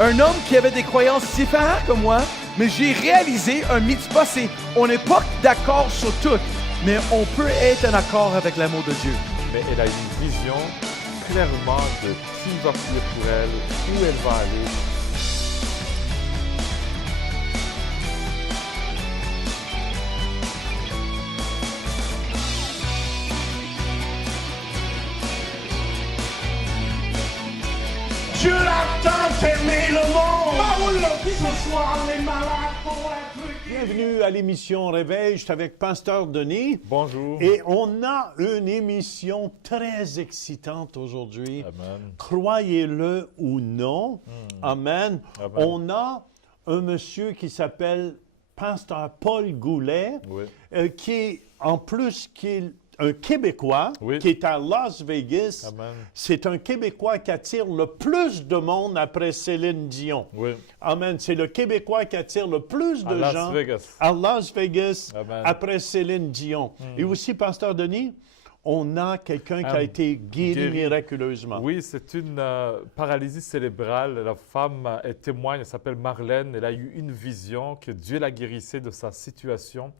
Un homme qui avait des croyances différentes que moi, mais j'ai réalisé un mitzvah, c'est on n'est pas d'accord sur tout, mais on peut être en accord avec l'amour de Dieu. Mais elle a une vision clairement de qui va prier pour elle, où elle va aller. Dieu a tant aimé le monde. Ce soir, les malades vont être guéris. Bienvenue à l'émission Réveil. Je suis avec Pasteur Denis. Bonjour. Et on a une émission très excitante aujourd'hui. Amen. Croyez-le ou non. Amen. Amen. On a un monsieur qui s'appelle Pasteur Paul Goulet, Oui. qui est, en plus, qui est un Québécois, Oui. qui est à Las Vegas. Amen. C'est un Québécois qui attire le plus de monde après Céline Dion. Oui. Amen. C'est le Québécois qui attire le plus de À gens Las Vegas. à Las Vegas Amen. après Céline Dion. Et aussi, Pasteur Denis, on a quelqu'un qui a été guéri miraculeusement. Oui, c'est une paralysie cérébrale. La femme, elle témoigne, elle s'appelle Marlène. Elle a eu une vision que Dieu la guérissait de sa situation.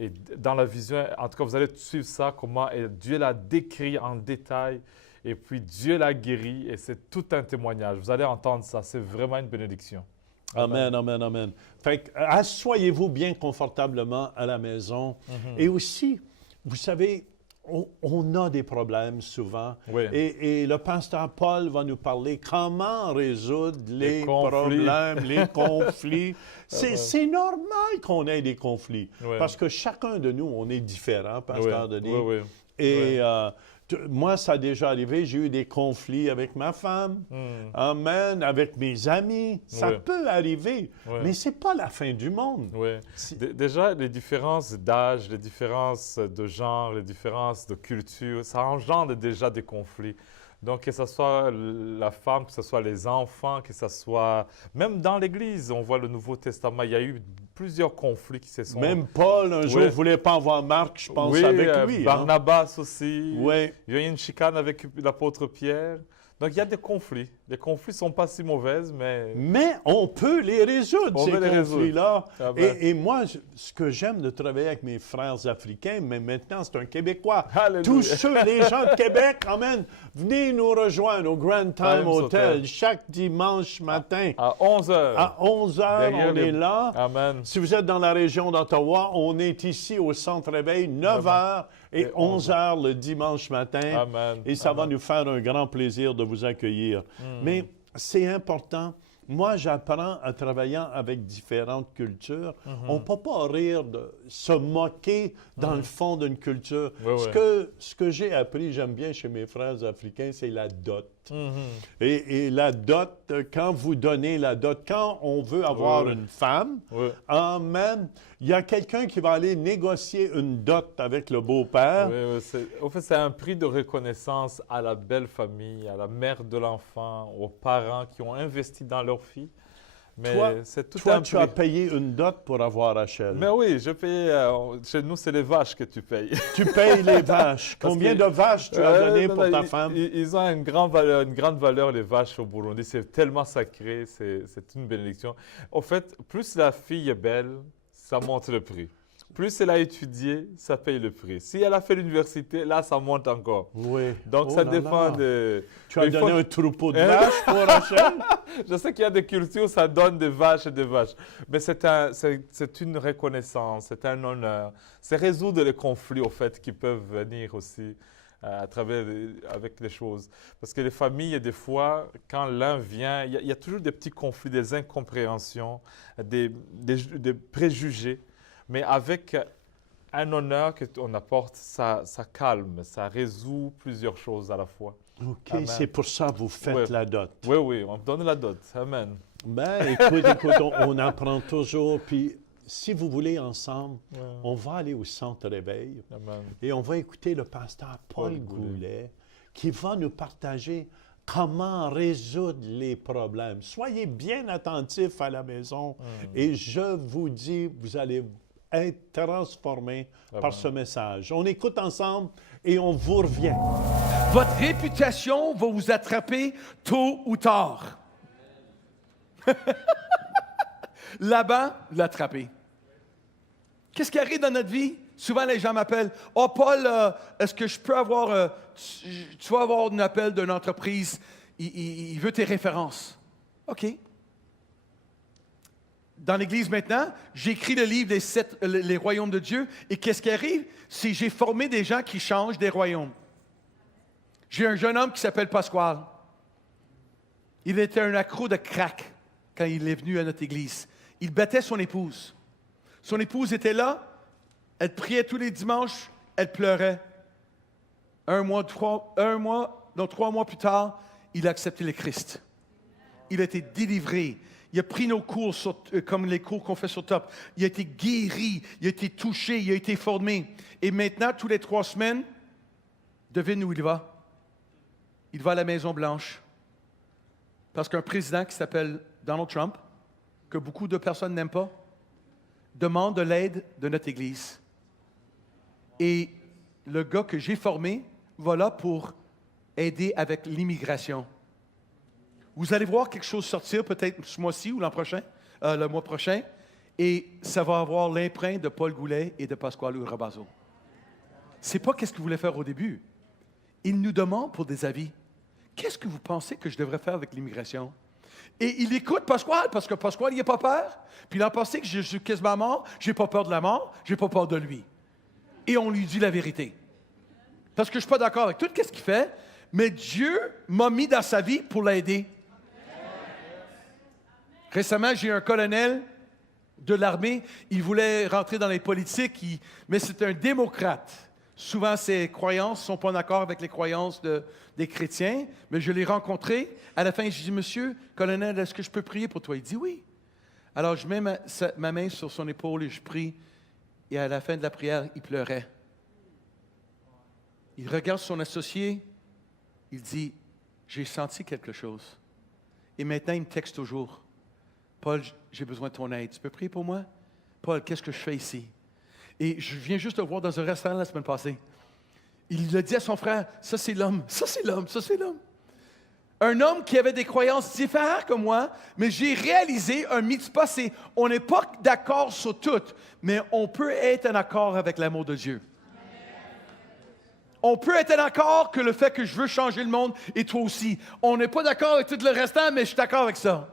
Et dans la vision, en tout cas, vous allez suivre ça, comment Dieu l'a décrit en détail. Et puis Dieu l'a guéri et c'est tout un témoignage. Vous allez entendre ça, c'est vraiment une bénédiction. Amen, amen, amen. Fait que, asseyez-vous bien confortablement à la maison. Et aussi, vous savez, on a des problèmes souvent. Oui. Et le pasteur Paul va nous parler comment résoudre les conflits. problèmes, les conflits. C'est normal qu'on ait des conflits. Oui. Parce que chacun de nous, on est différent, pasteur Oui, Denis. oui, oui. Et moi, ça a déjà arrivé, j'ai eu des conflits avec ma femme, amen, avec mes amis. Ça Oui. peut arriver, Oui. mais ce n'est pas la fin du monde. Oui. Déjà, les différences d'âge, les différences de genre, les différences de culture, ça engendre déjà des conflits. Donc, que ce soit la femme, que ce soit les enfants, que ce soit... Même dans l'Église, on voit le Nouveau Testament, il y a eu plusieurs conflits qui se sont... Même Paul, un jour, ne Oui. voulait pas avoir Marc, je pense, Oui, avec lui. Barnabas aussi. Oui. Il y a eu une chicane avec l'apôtre Pierre. Donc, il y a des conflits. Les conflits ne sont pas si mauvaises, mais... Mais on peut les résoudre, On ces peut les conflits-là. Ah ben. Et moi, ce que j'aime de travailler avec mes frères africains, mais maintenant, c'est un Québécois. Alléluia. Tous ceux, les gens de Québec, amen, venez nous rejoindre au Grand Time Times Hotel Hotel. chaque dimanche matin. À 11 heures. À 11 heures, Derrière on les- est là. Amen. Si vous êtes dans la région d'Ottawa, on est ici au Centre Réveil, 9 h et 11 h le dimanche matin. Amen. Et ça va Amen. nous faire un grand plaisir de vous accueillir. Mais c'est important. Moi, j'apprends à travailler avec différentes cultures. On ne peut pas rire, se moquer dans le fond d'une culture. Oui, oui. Ce que j'ai appris, j'aime bien chez mes frères africains, c'est la dot. Et la dot, quand vous donnez la dot, quand on veut avoir Oui. une femme, Oui. amen, il y a quelqu'un qui va aller négocier une dot avec le beau-père. Oui, oui, au fait, c'est un prix de reconnaissance à la belle famille, à la mère de l'enfant, aux parents qui ont investi dans leur fille. Mais c'est tout Toi, un tu prix. as payé une dot pour avoir Rachel. Mais oui, je paye. Chez nous, c'est les vaches que tu payes. Tu payes les vaches. Parce Combien que- de vaches tu as donné non, pour non, ta femme? Ils ont une grande valeur, les vaches au Burundi. C'est tellement sacré, c'est une bénédiction. Au fait, plus la fille est belle, ça monte le prix. Plus elle a étudié, ça paye le prix. Si elle a fait l'université, là, ça monte encore. Oui. Donc, Oh ça là dépend là. de... Tu as Il faut- donné un troupeau de Hein? vaches pour Rachel? Je sais qu'il y a des cultures, ça donne des vaches et des vaches. Mais c'est une reconnaissance, c'est un honneur. C'est résoudre les conflits, au fait, qui peuvent venir aussi à travers avec les choses. Parce que les familles, des fois, quand l'un vient, il y a toujours des petits conflits, des incompréhensions, des préjugés. Mais avec un honneur qu'on apporte, ça calme, ça résout plusieurs choses à la fois. OK, Amen. c'est pour ça que vous faites Ouais. la dot. Oui, oui, on donne la dot. Amen. Ben, écoute, on apprend toujours. Puis, si vous voulez ensemble, on va aller au Centre Réveil Amen. et on va écouter le pasteur Paul Paul Goulet. Goulet qui va nous partager comment résoudre les problèmes. Soyez bien attentifs à la maison et je vous dis, vous allez être transformés par ce message. On écoute ensemble et on vous revient. Votre réputation va vous attraper tôt ou tard. Laban l'a attrapé. Qu'est-ce qui arrive dans notre vie? Souvent, les gens m'appellent. « Oh, Paul, est-ce que je peux avoir... tu vas avoir un appel d'une entreprise. Il veut tes références. » OK. Dans l'Église maintenant, j'écris le livre les royaumes de Dieu. Et qu'est-ce qui arrive? C'est que j'ai formé des gens qui changent des royaumes. J'ai un jeune homme qui s'appelle Pasquale. Il était un accro de crack quand il est venu à notre Église. Il battait son épouse. Son épouse était là. Elle priait tous les dimanches. Elle pleurait. 3 mois plus tard, il a accepté le Christ. Il a été délivré. Il a pris nos cours comme les cours qu'on fait sur Top. Il a été guéri, il a été touché, il a été formé. Et maintenant, tous les 3 semaines, devine où il va. Il va à la Maison-Blanche. Parce qu'un président qui s'appelle Donald Trump, que beaucoup de personnes n'aiment pas, demande de l'aide de notre Église. Et le gars que j'ai formé va là pour aider avec l'immigration. Vous allez voir quelque chose sortir peut-être ce mois-ci ou le mois prochain, et ça va avoir l'empreinte de Paul Goulet et de Pasquale Rabazo. C'est pas qu'est-ce que vous voulez faire au début. Il nous demande pour des avis. Qu'est-ce que vous pensez que je devrais faire avec l'immigration? Et il écoute Pasquale, parce que Pasquale, il n'a pas peur. Puis il a pensé que je suis quasiment mort. Je n'ai pas peur de la mort, je n'ai pas peur de lui. Et on lui dit la vérité. Parce que je ne suis pas d'accord avec tout ce qu'il fait, mais Dieu m'a mis dans sa vie pour l'aider. Récemment, j'ai eu un colonel de l'armée. Il voulait rentrer dans les politiques, mais c'est un démocrate. Souvent, ses croyances ne sont pas d'accord avec les croyances des chrétiens, mais je l'ai rencontré. À la fin, je dis, « Monsieur, colonel, est-ce que je peux prier pour toi? » Il dit, « Oui. » Alors, je mets ma main sur son épaule et je prie. Et à la fin de la prière, il pleurait. Il regarde son associé. Il dit, « J'ai senti quelque chose. » Et maintenant, il me texte toujours. « Paul, j'ai besoin de ton aide. Tu peux prier pour moi? Paul, qu'est-ce que je fais ici? » Et je viens juste de voir dans un restaurant la semaine passée. Il a dit à son frère, « Ça, c'est l'homme. Ça, c'est l'homme. Ça, c'est l'homme. » Un homme qui avait des croyances différentes que moi, mais j'ai réalisé un mitzvah, c'est on n'est pas d'accord sur tout, mais on peut être en accord avec l'amour de Dieu. On peut être en accord que le fait que je veux changer le monde, et toi aussi. On n'est pas d'accord avec tout le restant, mais je suis d'accord avec ça.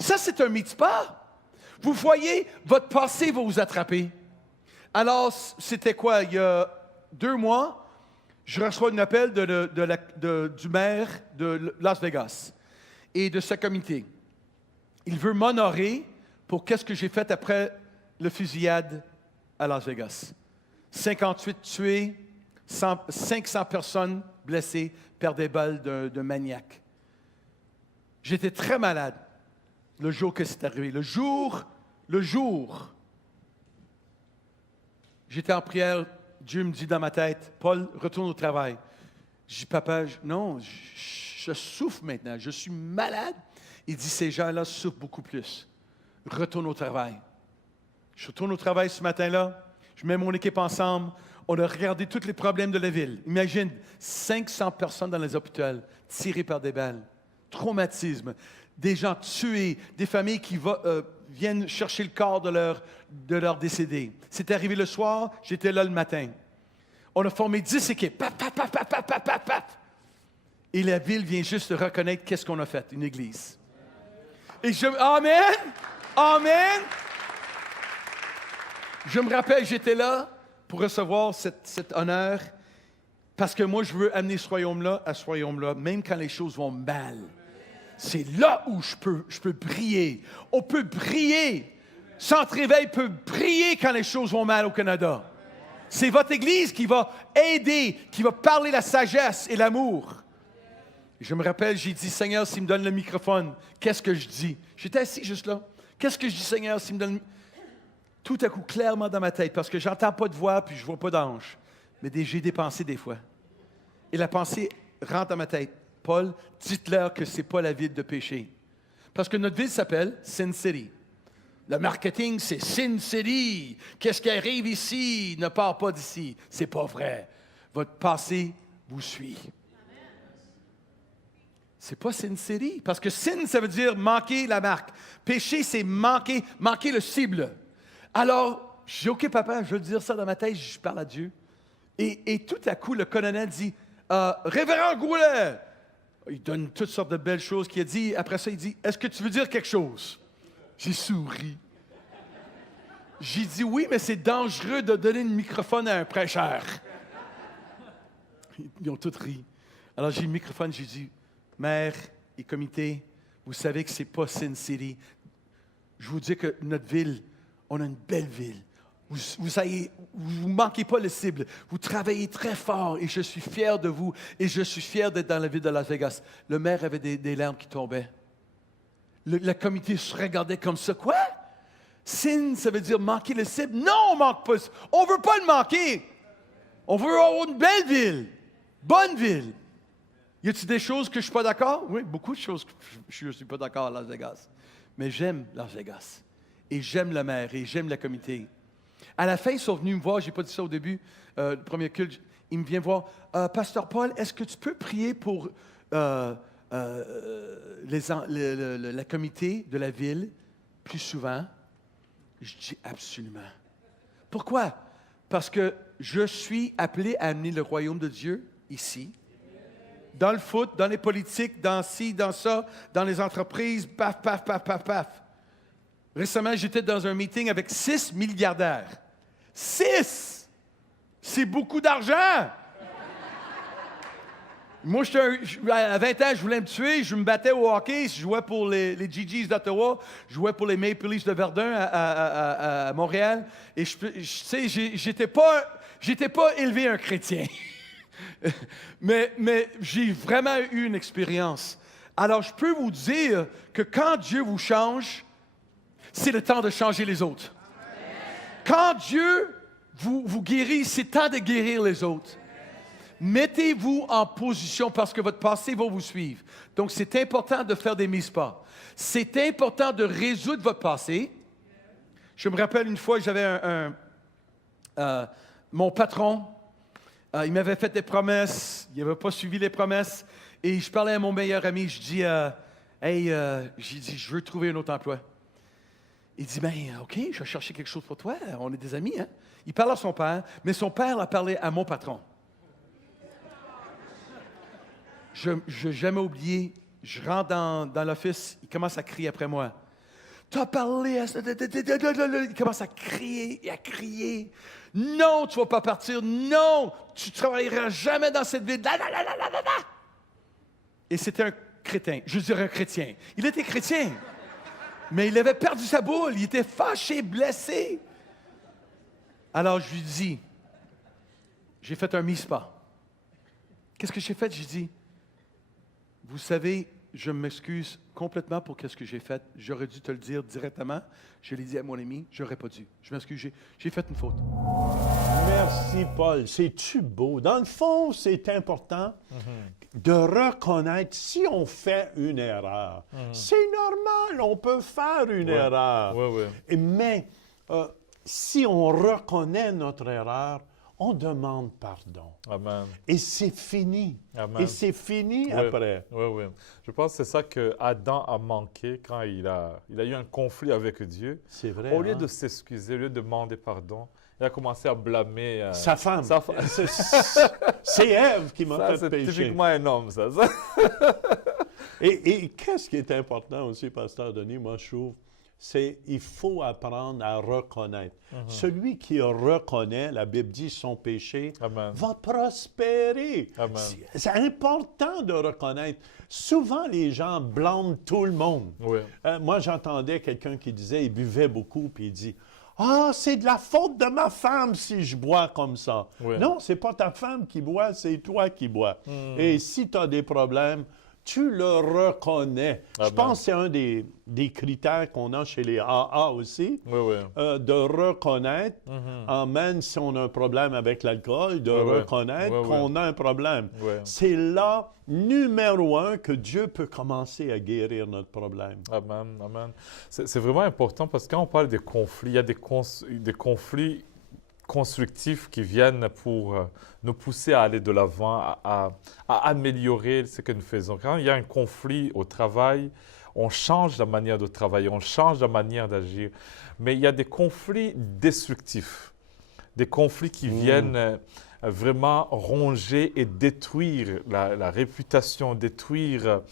Ça, c'est un mitzvah. Vous voyez, votre passé va vous attraper. Alors, c'était quoi? Il y a 2 mois, je reçois un appel du maire de Las Vegas et de sa comité. Il veut m'honorer pour qu'est-ce que j'ai fait après le fusillade à Las Vegas. 58 tués, 500 personnes blessées par des balles de maniaque. J'étais très malade le jour que c'est arrivé. Le jour, j'étais en prière, Dieu me dit dans ma tête, « Paul, retourne au travail. » Je dis, « Papa, non, je souffre maintenant, je suis malade. » Il dit, « Ces gens-là souffrent beaucoup plus. Retourne au travail. » Je retourne au travail ce matin-là, je mets mon équipe ensemble, on a regardé tous les problèmes de la ville. Imagine, 500 personnes dans les hôpitaux, tirées par des balles, traumatisme, des gens tués, des familles qui viennent chercher le corps de leur décédé. C'est arrivé le soir, j'étais là le matin. On a formé 10 équipes. Paf, paf, paf, paf, paf, paf, paf, paf. Et la ville vient juste de reconnaître qu'est-ce qu'on a fait, une église. Et Amen! Amen! Je me rappelle, j'étais là pour recevoir cet honneur parce que moi, je veux amener ce royaume-là à ce royaume-là, même quand les choses vont mal. C'est là où je peux briller. On peut briller. Centre Réveil peut briller quand les choses vont mal au Canada. C'est votre Église qui va aider, qui va parler la sagesse et l'amour. Je me rappelle, j'ai dit, Seigneur, s'il me donne le microphone, qu'est-ce que je dis? J'étais assis juste là. Qu'est-ce que je dis, Seigneur, s'il me donne... Tout à coup, clairement dans ma tête, parce que j'entends pas de voix puis je vois pas d'ange. Mais j'ai des pensées des fois. Et la pensée rentre dans ma tête. Paul, dites-leur que ce n'est pas la ville de péché. Parce que notre ville s'appelle Sin City. Le marketing, c'est Sin City. Qu'est-ce qui arrive ici ne part pas d'ici. C'est pas vrai. Votre passé vous suit. C'est pas sin city. Parce que sin, ça veut dire manquer la marque. Péché, c'est manquer le cible. Alors, je dis, OK, papa, je veux dire ça dans ma tête, je parle à Dieu. Et tout à coup, le colonel dit, Révérend Goulet, il donne toutes sortes de belles choses qu'il a dit. Après ça, il dit, est-ce que tu veux dire quelque chose? J'ai souri. J'ai dit, oui, mais c'est dangereux de donner le microphone à un prêcheur. Ils ont tous ri. Alors, j'ai le microphone, j'ai dit, Mère et comité, vous savez que c'est pas Sin City. Je vous dis que notre ville, on a une belle ville. Vous manquez pas le cible. Vous travaillez très fort et je suis fier de vous et je suis fier d'être dans la ville de Las Vegas. Le maire avait des larmes qui tombaient. Le comité se regardait comme ça. Quoi? Sin, ça veut dire manquer le cible? Non, on manque pas. On veut pas le manquer. On veut avoir une belle ville. Bonne ville. Y a-t-il des choses que je suis pas d'accord? Oui, beaucoup de choses que je suis pas d'accord à Las Vegas. Mais j'aime Las Vegas. Et j'aime le maire et j'aime le comité. À la fin, ils sont venus me voir, je n'ai pas dit ça au début, le premier culte, ils me viennent voir. Pasteur Paul, est-ce que tu peux prier pour la comité de la ville plus souvent? Je dis absolument. Pourquoi? Parce que je suis appelé à amener le royaume de Dieu ici. Dans le foot, dans les politiques, dans ci, dans ça, dans les entreprises, paf, paf, paf, paf, paf. Récemment, j'étais dans un meeting avec 6 milliardaires. 6! C'est beaucoup d'argent! Moi, à 20 ans, je voulais me tuer. Je me battais au hockey. Je jouais pour les GGs d'Ottawa. Je jouais pour les Maple Leafs de Verdun à Montréal. Et tu sais, j'étais pas élevé un chrétien. mais j'ai vraiment eu une expérience. Alors, je peux vous dire que quand Dieu vous change, c'est le temps de changer les autres. Quand Dieu vous guérit, c'est temps de guérir les autres. Mettez-vous en position parce que votre passé va vous suivre. Donc, c'est important de faire des mises pas. C'est important de résoudre votre passé. Je me rappelle une fois, j'avais mon patron, il m'avait fait des promesses, il n'avait pas suivi les promesses, et je parlais à mon meilleur ami, je dis, j'ai dit, je veux trouver un autre emploi. Il dit, ben, OK, je vais chercher quelque chose pour toi, on est des amis, hein? Il parle à son père, mais son père a parlé à mon patron. Je n'ai jamais oublié, je rentre dans l'office, il commence à crier après moi. Tu as parlé à... Il commence à crier et à crier. Non, tu ne vas pas partir. Non, tu ne travailleras jamais dans cette ville. Et c'était un crétin, je dirais un chrétien. Il était chrétien, mais il avait perdu sa boule. Il était fâché, blessé. Alors je lui dis, j'ai fait un mis-pas. Qu'est-ce que j'ai fait? J'ai dit, vous savez, je m'excuse complètement pour ce que j'ai fait. J'aurais dû te le dire directement. Je l'ai dit à mon ami, j'aurais pas dû. Je m'excuse, j'ai fait une faute. Merci, Paul. C'est-tu beau? Dans le fond, c'est important de reconnaître si on fait une erreur. C'est normal, on peut faire une erreur. Mais si on reconnaît notre erreur, on demande pardon. Amen. Et c'est fini. Amen. Et c'est fini après. Oui. Je pense que c'est ça que Adam a manqué quand il a eu un conflit avec Dieu. C'est vrai. Au lieu de s'excuser, au lieu de demander pardon, il a commencé à blâmer sa femme. C'est Ève qui m'a fait pécher. C'est typiquement un homme, ça. Et qu'est-ce qui est important aussi, Pasteur Denis, moi je trouve, c'est il faut apprendre à reconnaître. Celui qui reconnaît, la Bible dit, son péché, va prospérer. C'est important de reconnaître. Souvent, les gens blâment tout le monde. Moi, j'entendais quelqu'un qui disait, il buvait beaucoup, puis il dit, « Ah, c'est de la faute de ma femme si je bois comme ça. » Non, c'est pas ta femme qui boit, c'est toi qui bois. Et si tu as des problèmes, tu le reconnais. Je pense que c'est un des critères qu'on a chez les AA aussi, de reconnaître, même si on a un problème avec l'alcool, de reconnaître qu'on a un problème. C'est là, numéro 1, que Dieu peut commencer à guérir notre problème. Amen. C'est vraiment important parce que quand on parle des conflits, il y a des conflits constructifs qui viennent pour nous pousser à aller de l'avant, à améliorer ce que nous faisons. Quand il y a un conflit au travail, on change la manière de travailler, on change la manière d'agir. Mais il y a des conflits destructifs, des conflits qui viennent vraiment ronger et détruire la réputation, détruire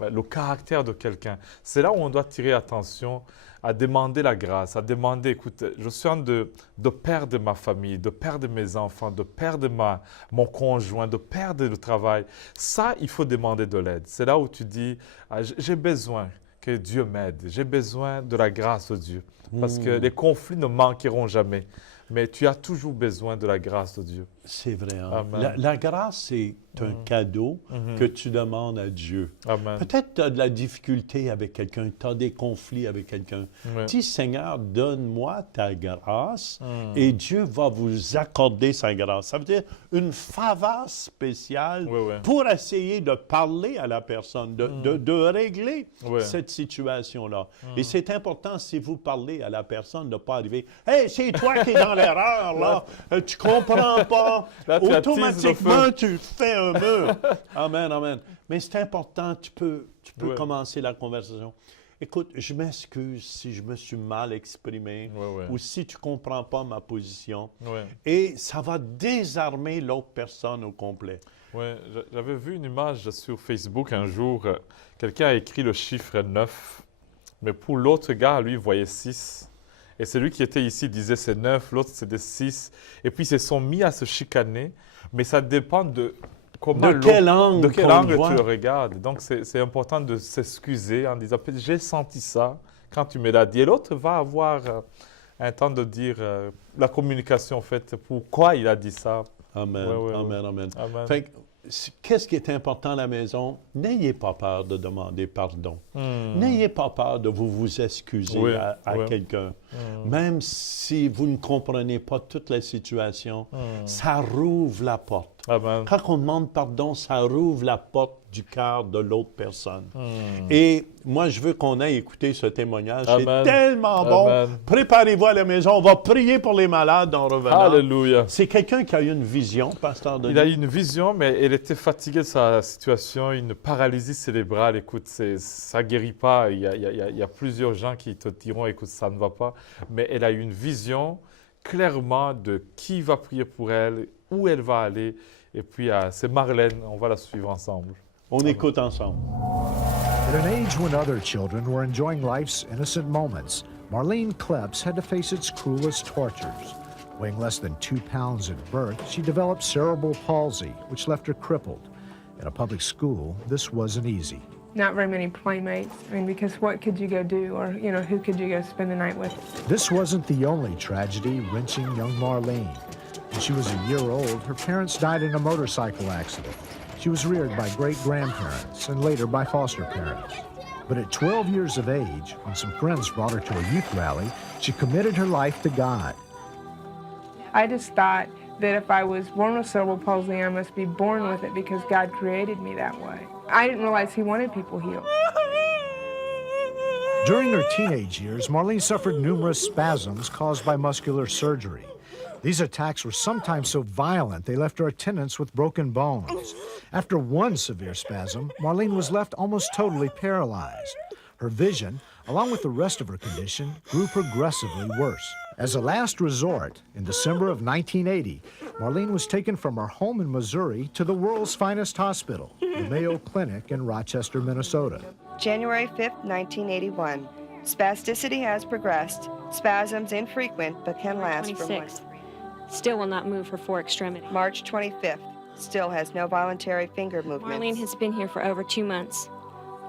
le caractère de quelqu'un. C'est là où on doit tirer attention à demander la grâce, à demander, écoute, je suis en train de perdre ma famille, de perdre mes enfants, de perdre mon conjoint, de perdre le travail. Ça, il faut demander de l'aide. C'est là où tu dis, j'ai besoin que Dieu m'aide, j'ai besoin de la grâce de Dieu. Parce que les conflits ne manqueront jamais. Mais tu as toujours besoin de la grâce de Dieu. C'est vrai. Hein? Amen. La grâce, c'est un cadeau que tu demandes à Dieu. Amen. Peut-être tu as de la difficulté avec quelqu'un, tu as des conflits avec quelqu'un. Ouais. Dis, Seigneur, donne-moi ta grâce et Dieu va vous accorder sa grâce. Ça veut dire une faveur spéciale pour essayer de parler à la personne, de régler cette situation-là. Et c'est important, si vous parlez à la personne, de ne pas arriver « Hey, c'est toi qui es dans l'erreur, là! Tu comprends pas! » Là, tu automatiquement, tu fais un mur. Amen, amen. Mais c'est important, tu peux commencer la conversation. Écoute, je m'excuse si je me suis mal exprimé ou si tu ne comprends pas ma position. Et ça va désarmer l'autre personne au complet. Oui, j'avais vu une image sur Facebook un jour. Quelqu'un a écrit le chiffre 9, mais pour l'autre gars, lui, il voyait 6. Et celui qui était ici disait c'est 9, l'autre c'était 6. Et puis ils se sont mis à se chicaner, mais ça dépend de comment quel angle tu le regardes. Donc c'est important de s'excuser en disant j'ai senti ça quand tu me l'as dit. Et l'autre va avoir un temps de dire la communication faite, pourquoi il a dit ça. Amen, amen, amen. Amen. Fait que, qu'est-ce qui est important à la maison? N'ayez pas peur de demander pardon. N'ayez pas peur de vous excuser à quelqu'un. Même si vous ne comprenez pas toute la situation, ça rouvre la porte. Amen. Quand on demande pardon, ça rouvre la porte du cœur de l'autre personne. Et moi, je veux qu'on aille écouter ce témoignage. C'est tellement bon. Préparez-vous à la maison. On va prier pour les malades en revenant. Alléluia. C'est quelqu'un qui a eu une vision, pasteur Denis. Il a eu une vision, mais elle était fatiguée de sa situation, une paralysie cérébrale. Écoute, ça ne guérit pas. Il y a plusieurs gens qui te diront, écoute, ça ne va pas. Mais elle a eu une vision clairement de qui va prier pour elle, où elle va aller. Et puis, c'est Marlène. On va la suivre ensemble. On écoute ensemble. At an age when other children were enjoying life's innocent moments, Marlene Kleps had to face its cruelest tortures. Weighing less than 2 pounds at birth, she developed cerebral palsy, which left her crippled. At a public school, this wasn't easy. Not very many playmates. I mean, because what could you go do, or, who could you go spend the night with? This wasn't the only tragedy wrenching young Marlene. When she was a year old, her parents died in a motorcycle accident. She was reared by great-grandparents and later by foster parents. But at 12 years of age, when some friends brought her to a youth rally, she committed her life to God. I just thought that if I was born with cerebral palsy, I must be born with it because God created me that way. I didn't realize He wanted people healed. During her teenage years, Marlene suffered numerous spasms caused by muscular surgery. These attacks were sometimes so violent they left her attendants with broken bones. After one severe spasm, Marlene was left almost totally paralyzed. Her vision, along with the rest of her condition, grew progressively worse. As a last resort, in December of 1980, Marlene was taken from her home in Missouri to the world's finest hospital, the Mayo Clinic in Rochester, Minnesota. January 5th, 1981. Spasticity has progressed. Spasms infrequent but can last for months. Still will not move her 4 extremities. March 25th. Still has no voluntary finger movements. Marlene has been here for over 2 months.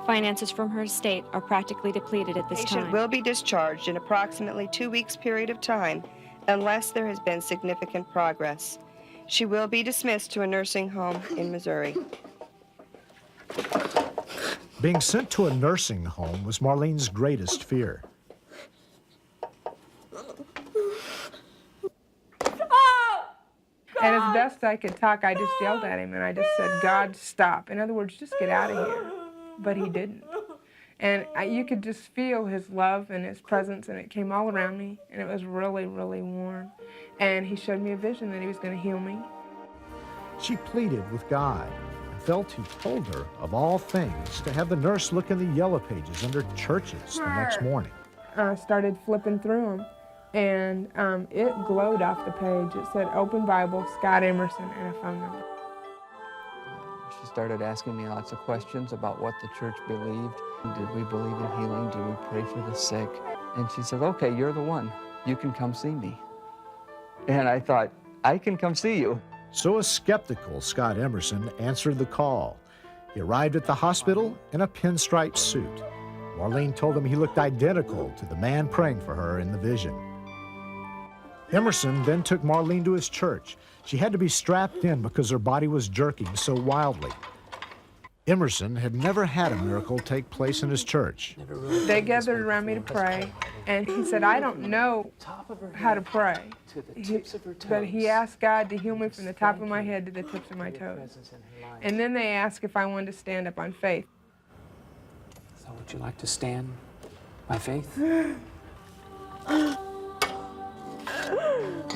Finances from her estate are practically depleted at this time. Patient will be discharged in approximately 2 weeks period of time unless there has been significant progress. She will be dismissed to a nursing home in Missouri. Being sent to a nursing home was Marlene's greatest fear. And as best I could talk, I just yelled at him and I just said, God, stop. In other words, just get out of here. But he didn't. And you could just feel his love and his presence, and it came all around me, and it was really, really warm. And he showed me a vision that he was going to heal me. She pleaded with God and felt he told her, of all things, to have the nurse look in the yellow pages under churches the next morning. I started flipping through them, and it glowed off the page. It said, Open Bible, Scott Emerson, and a phone number. She started asking me lots of questions about what the church believed. Did we believe in healing? Do we pray for the sick? And she said, okay, you're the one. You can come see me. And I thought, I can come see you. So a skeptical Scott Emerson answered the call. He arrived at the hospital in a pinstripe suit. Marlene told him he looked identical to the man praying for her in the vision. Emerson then took Marlene to his church. She had to be strapped in because her body was jerking so wildly. Emerson had never had a miracle take place in his church. They gathered around me to pray, and he said, I don't know how to pray. But he asked God to heal me from the top of my head to the tips of my toes. And then they asked if I wanted to stand up on faith. So would you like to stand by faith?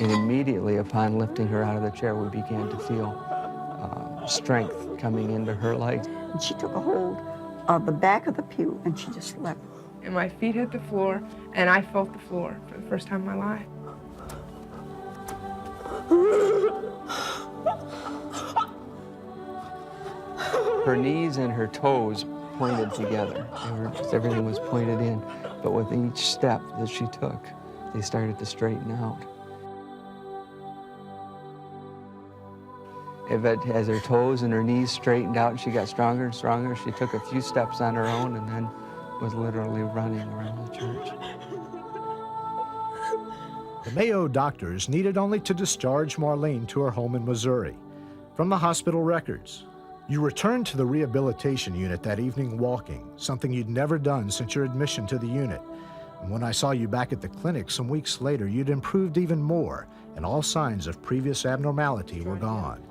And immediately upon lifting her out of the chair, we began to feel strength coming into her legs. And she took a hold of the back of the pew and she just leapt. And my feet hit the floor, and I felt the floor for the first time in my life. Her knees and her toes pointed together. Everything was pointed in. But with each step that she took, they started to straighten out. But as her toes and her knees straightened out and she got stronger and stronger, she took a few steps on her own and then was literally running around the church. The Mayo doctors needed only to discharge Marlene to her home in Missouri. From the hospital records, you returned to the rehabilitation unit that evening walking, something you'd never done since your admission to the unit. And when I saw you back at the clinic some weeks later, you'd improved even more, and all signs of previous abnormality were gone.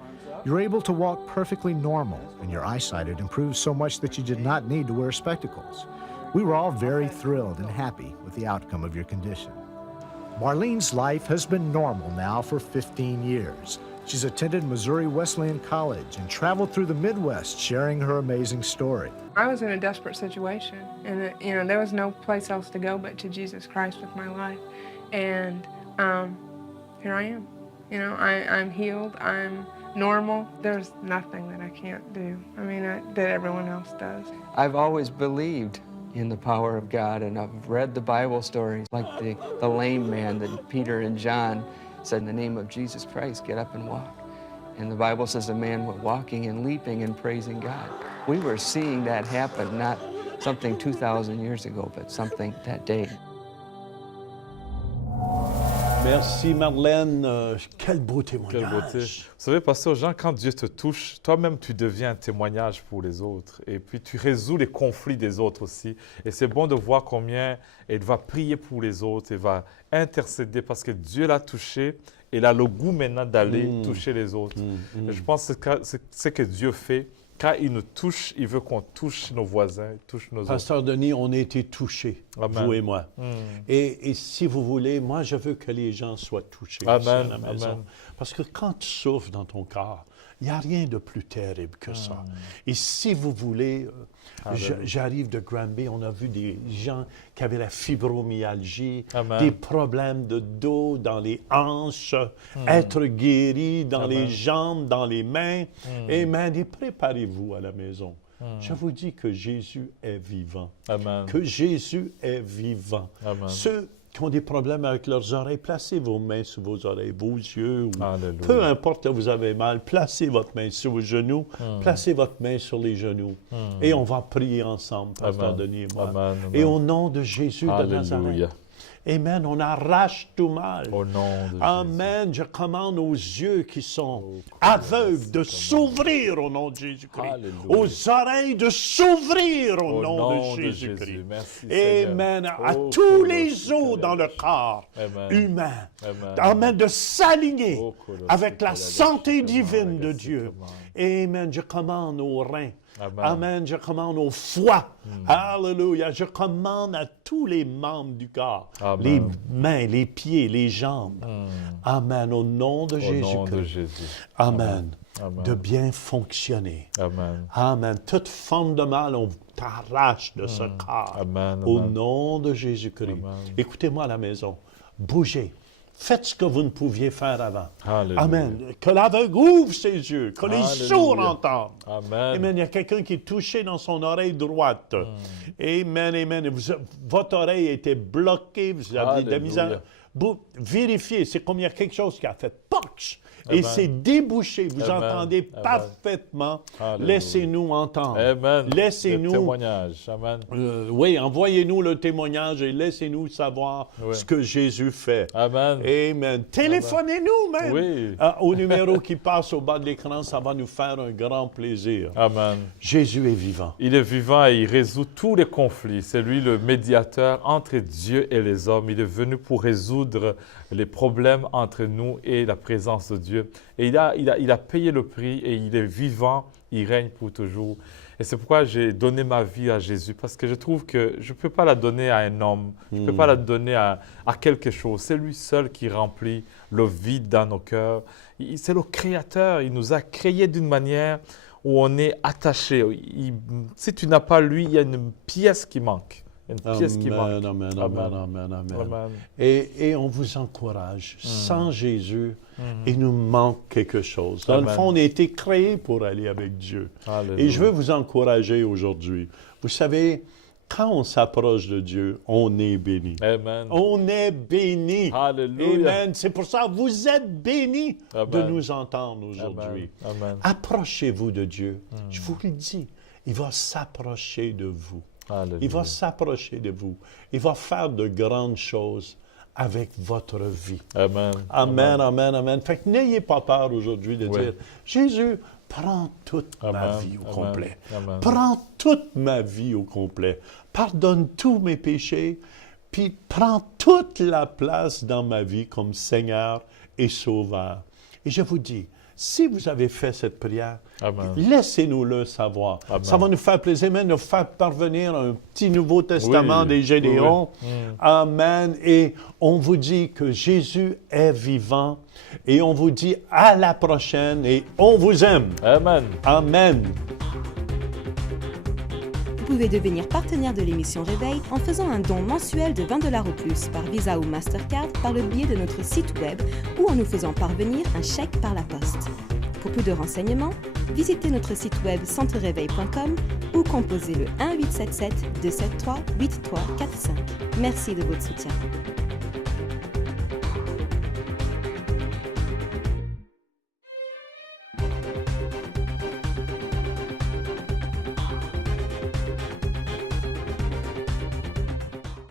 You were able to walk perfectly normal, and your eyesight had improved so much that you did not need to wear spectacles. We were all very thrilled and happy with the outcome of your condition. Marlene's life has been normal now for 15 years. She's attended Missouri Wesleyan College and traveled through the Midwest sharing her amazing story. I was in a desperate situation, and there was no place else to go but to Jesus Christ with my life. And here I am. I'm healed. I'm normal. There's nothing that I can't do. That everyone else does. I've always believed in the power of God, and I've read the Bible stories like the lame man that Peter and John said, in the name of Jesus Christ, get up and walk. And the Bible says a man was walking and leaping and praising God. We were seeing that happen, not something 2,000 years ago, but something that day. Merci Marlène, quel beau témoignage. Quelle beauté. Vous savez, Pasteur Jean, quand Dieu te touche, toi-même tu deviens un témoignage pour les autres. Et puis tu résous les conflits des autres aussi. Et c'est bon de voir combien elle va prier pour les autres, elle va intercéder parce que Dieu l'a touché. Elle a le goût maintenant d'aller toucher les autres. Et je pense que c'est ce que Dieu fait. Quand il nous touche, il veut qu'on touche nos voisins, touche nos autres. Pasteur Denis, on a été touchés, vous et moi. Et si vous voulez, moi, je veux que les gens soient touchés aussi à la maison. Amen. Parce que quand tu souffres dans ton corps, il n'y a rien de plus terrible que ça. Et si vous voulez, j'arrive de Granby, on a vu des gens qui avaient la fibromyalgie, des problèmes de dos dans les hanches, être guéris dans les jambes, dans les mains. Amen. Et préparez-vous à la maison. Je vous dis que Jésus est vivant. Amen. Que Jésus est vivant. Amen. Ceux qui ont des problèmes avec leurs oreilles, placez vos mains sur vos oreilles, vos yeux, ou peu importe où vous avez mal, placez votre main sur vos genoux, placez votre main sur les genoux, et on va prier ensemble, Pasteur Denis et moi. Et au nom de Jésus de Nazareth, Amen, on arrache tout mal. Au nom de Amen, Jésus. je commande aux yeux qui sont aveugles de s'ouvrir au nom de Jésus-Christ. Aux oreilles de s'ouvrir au nom de Jésus-Christ. Amen, à tous les os dans le corps humain. Amen, de s'aligner avec la santé divine de Dieu. Amen, je commande aux reins Amen. Je commande au foie. Alléluia. Je commande à tous les membres du corps, les mains, les pieds, les jambes. Amen. Au nom de Jésus-Christ. Amen. De bien fonctionner. Amen. Toute forme de mal, on t'arrache de ce corps. Au nom de Jésus-Christ. Écoutez-moi à la maison. Bougez. Faites ce que vous ne pouviez faire avant. Alléluia. Amen. Que l'aveugle ouvre ses yeux, que les sourds entendent. Amen. Amen. Il y a quelqu'un qui est touché dans son oreille droite. Amen, amen. Votre oreille était bloquée, vous avez de la misère. Vérifiez, c'est comme il y a quelque chose qui a fait POC! Et c'est débouché. Vous entendez parfaitement. Laissez-nous entendre. Laissez-nous. Le témoignage. Amen. Oui, envoyez-nous le témoignage et laissez-nous savoir ce que Jésus fait. Amen. Amen. Téléphonez-nous même. Oui. Au numéro qui passe au bas de l'écran, ça va nous faire un grand plaisir. Amen. Jésus est vivant. Il est vivant et il résout tous les conflits. C'est lui le médiateur entre Dieu et les hommes. Il est venu pour résoudre les problèmes entre nous et la présence de Dieu. Et il a payé le prix et il est vivant, il règne pour toujours. Et c'est pourquoi j'ai donné ma vie à Jésus, parce que je trouve que je ne peux pas la donner à un homme, je ne peux pas la donner à quelque chose. C'est lui seul qui remplit le vide dans nos cœurs. C'est le Créateur, il nous a créés d'une manière où on est attaché. Si tu n'as pas lui, il y a une pièce qui manque. Amen. Et on vous encourage. Sans Jésus, il nous manque quelque chose. Dans le fond, on a été créés pour aller avec Dieu. Alléluia. Et je veux vous encourager aujourd'hui. Vous savez, quand on s'approche de Dieu, on est béni. Amen. On est béni. Alléluia. Amen. C'est pour ça que vous êtes bénis de nous entendre aujourd'hui. Amen. Approchez-vous de Dieu. Je vous le dis, il va s'approcher de vous. Alléluia. Il va s'approcher de vous. Il va faire de grandes choses avec votre vie. Amen. Amen, amen, amen. Fait que n'ayez pas peur aujourd'hui de dire, Jésus, prends toute ma vie au complet. Amen. Prends toute ma vie au complet. Pardonne tous mes péchés, puis prends toute la place dans ma vie comme Seigneur et Sauveur. Et je vous dis, si vous avez fait cette prière, laissez-nous le savoir. Amen. Ça va nous faire plaisir même de faire parvenir un petit Nouveau Testament des Gédéons. Amen. Et on vous dit que Jésus est vivant. Et on vous dit à la prochaine et on vous aime. Amen. Amen. Vous pouvez devenir partenaire de l'émission Réveil en faisant un don mensuel de 20 $ ou plus par Visa ou Mastercard par le biais de notre site web ou en nous faisant parvenir un chèque par la poste. Pour plus de renseignements, visitez notre site web centreréveil.com ou composez le 1-877-273-8345. Merci de votre soutien.